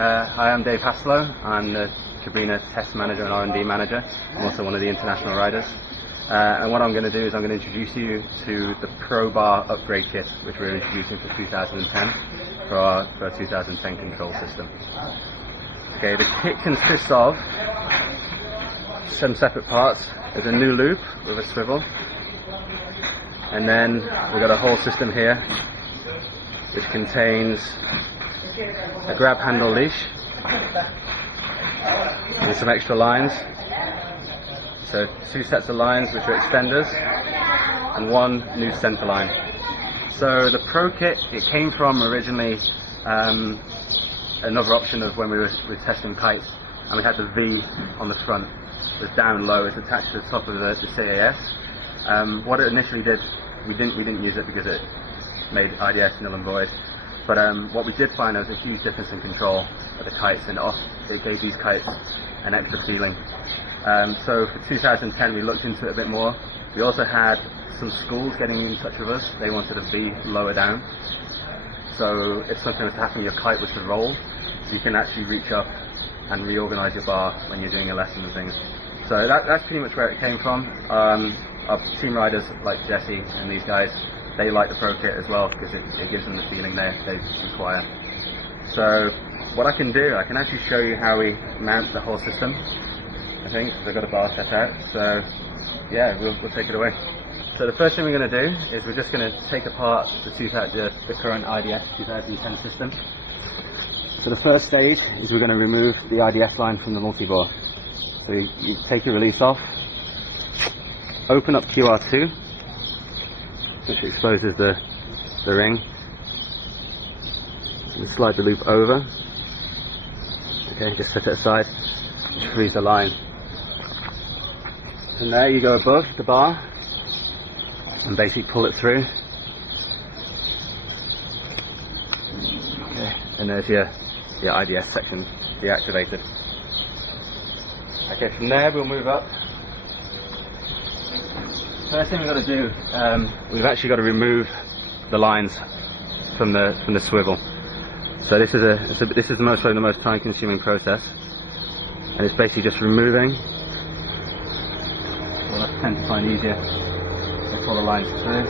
Hi, I'm Dave Haslow. I'm the Cabrinha test manager and R&D manager. I'm also one of the international riders. And what I'm going to do is I'm going to introduce you to the Pro Bar Upgrade Kit, which we're introducing for 2010 for our 2010 control system. Okay, the kit consists of some separate parts. There's a new loop with a swivel, and then we've got a whole system here which contains a grab handle leash and some extra lines. So 2 sets of lines which are extenders and 1 new center line. So the Pro Kit, it came from originally another option of when we were testing kites, and we had the V on the front. It was down low, it's attached to the top of the CAS. What it initially did, we didn't use it because it made IDS null and void. But what we did find, there was a huge difference in control of the kites, and it gave these kites an extra feeling. So for 2010 we looked into it a bit more. We also had some schools getting in touch with us. They wanted a V lower down. So if something was to happen, your kite was to roll, you can actually reach up and reorganize your bar when you're doing a lesson and things. So that's pretty much where it came from. Our team riders like Jesse and these guys, they like the Pro Kit as well because it gives them the feeling they require. So what I can do, I can actually show you how we mount the whole system. I think I've got a bar set out, so yeah, we'll take it away. So the first thing we're going to do is we're just going to take apart the current IDS 2010 system. So the first stage is we're going to remove the IDS line from the multi-bore. So you take your release off, open up QR2, which exposes the ring, and slide the loop over. Okay, just set it aside, and freeze the line. And there you go above the bar, and basically pull it through. Okay, and there's your IDS section deactivated. Okay, from there we'll move up. First thing we've got to do, we've actually got to remove the lines from the swivel. So this is the most time-consuming process, and it's basically just removing. Well, I tend to find easier to pull the lines through.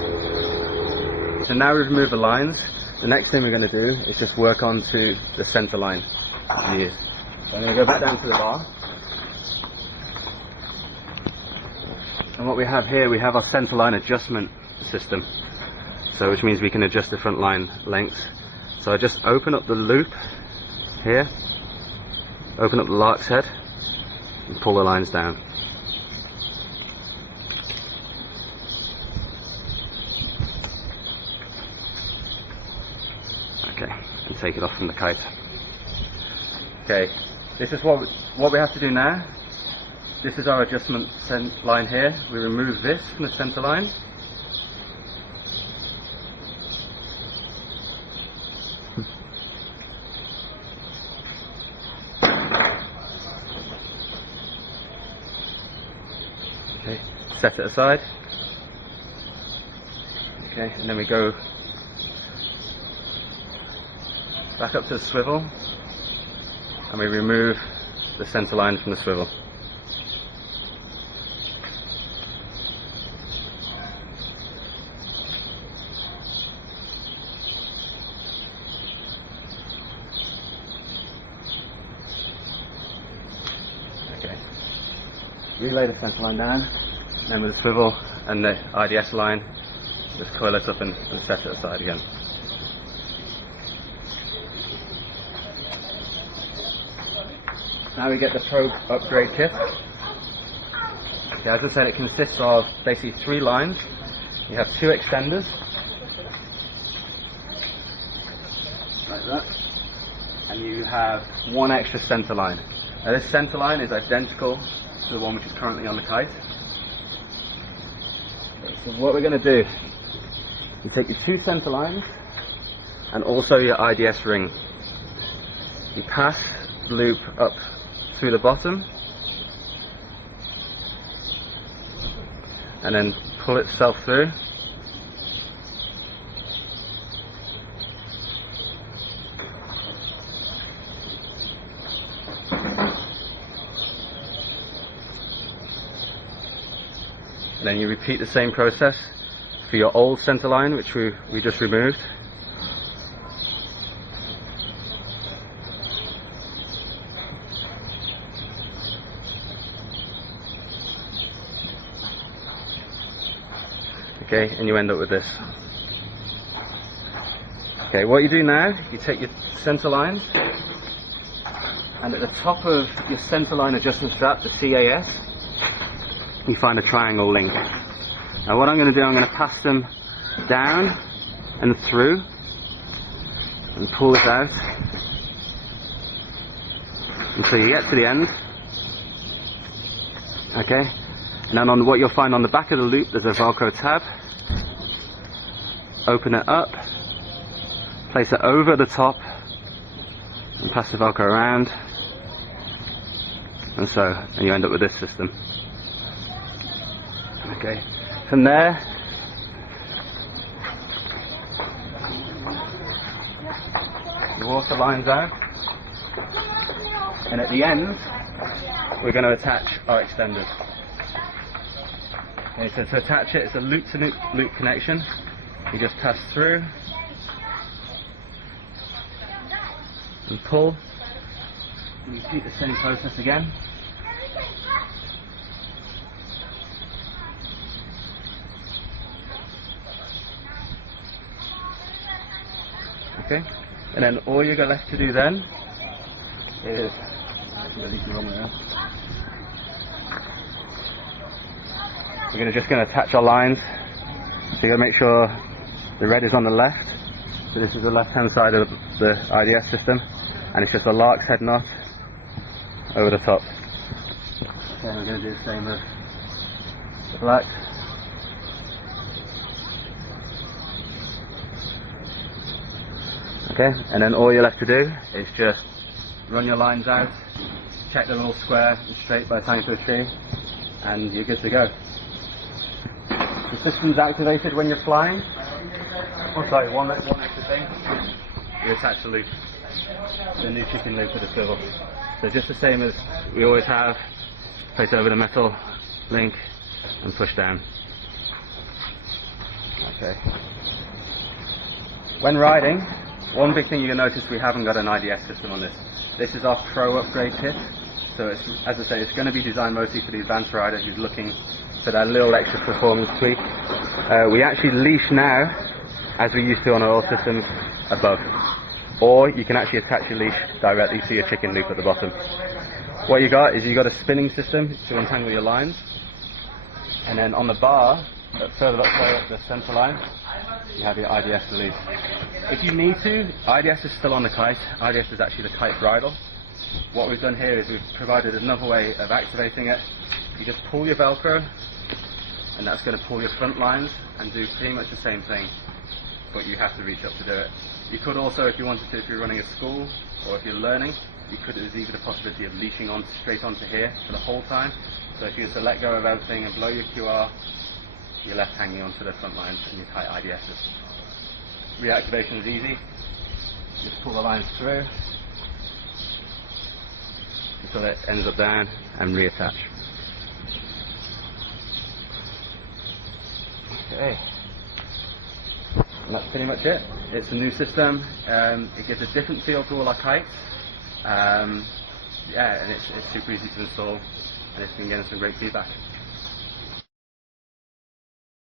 So now we've removed the lines. The next thing we're going to do is just work on to the center line. So I'm going to go back down to the bar. And what we have here, we have our center line adjustment system. So which means we can adjust the front line lengths. So I just open up the loop here, open up the lark's head, and pull the lines down. Okay, and take it off from the kite. Okay, this is what we have to do now. This is our adjustment line here. We remove this from the center line. Okay, set it aside. Okay, and then we go back up to the swivel, and we remove the center line from the swivel. Okay, relay the center line down, and then with the swivel and the IDS line, just coil it up and set it aside again. Now we get the Pro Upgrade Kit. Okay, as I said, it consists of basically 3 lines. You have 2 extenders, like that, and you have 1 extra center line. Now this center line is identical to the one which is currently on the kite. So what we're going to do, you take your 2 center lines and also your IDS ring. You pass the loop up through the bottom and then pull itself through. And then you repeat the same process for your old center line, which we just removed. Okay, and you end up with this. Okay, what you do now, you take your center lines, and at the top of your center line adjustment strap, the CAS, you find a triangle link. Now what I'm going to do, I'm going to pass them down and through and pull it out until you get to the end. Okay, and then on what you'll find on the back of the loop, there's a Velcro tab. Open it up, place it over the top and pass the Velcro around, and you end up with this system. Okay, from there you walk the lines out, and at the end we're going to attach our extenders. Okay, so to attach it, it's a loop to loop connection. You just pass through and pull, and repeat the same process again. Okay, and then all you've got left to do then is we're just going to attach our lines. So you've got to make sure the red is on the left. So this is the left hand side of the IDS system, and it's just a Lark's head knot over the top. Okay, we're going to do the same with the black. Okay, and then all you're left to do is just run your lines out, check they're all square and straight by the time to a tree, and you're good to go. The system's activated when you're flying. Oh sorry, one extra thing. You attach the loop, the new chicken loop with the swivel. So just the same as we always have, place it over the metal link and push down. Okay. When riding, one big thing you'll notice, we haven't got an IDS system on this. This is our Pro Upgrade kit. So it's, as I say, it's going to be designed mostly for the advanced rider who's looking for that little extra performance tweak. We actually leash now, as we used to on our old systems, above. Or you can actually attach your leash directly to your chicken loop at the bottom. What you got is you got a spinning system to untangle your lines, and then on the bar, further up the center line, you have your IDS release. If you need to, IDS is still on the kite. IDS is actually the kite bridle. What we've done here is we've provided another way of activating it. You just pull your Velcro, and that's going to pull your front lines and do pretty much the same thing, but you have to reach up to do it. You could also, if you wanted to, if you're running a school or if you're learning, there's even the possibility of leashing on straight onto here for the whole time. So if you were to let go of everything and blow your QR, you're left hanging onto the front lines and your tight IDSs. Reactivation is easy. Just pull the lines through until it ends up down and reattach. Okay, and that's pretty much it. It's a new system. It gives a different feel to all our kites. Yeah, and it's super easy to install, and it's been getting some great feedback.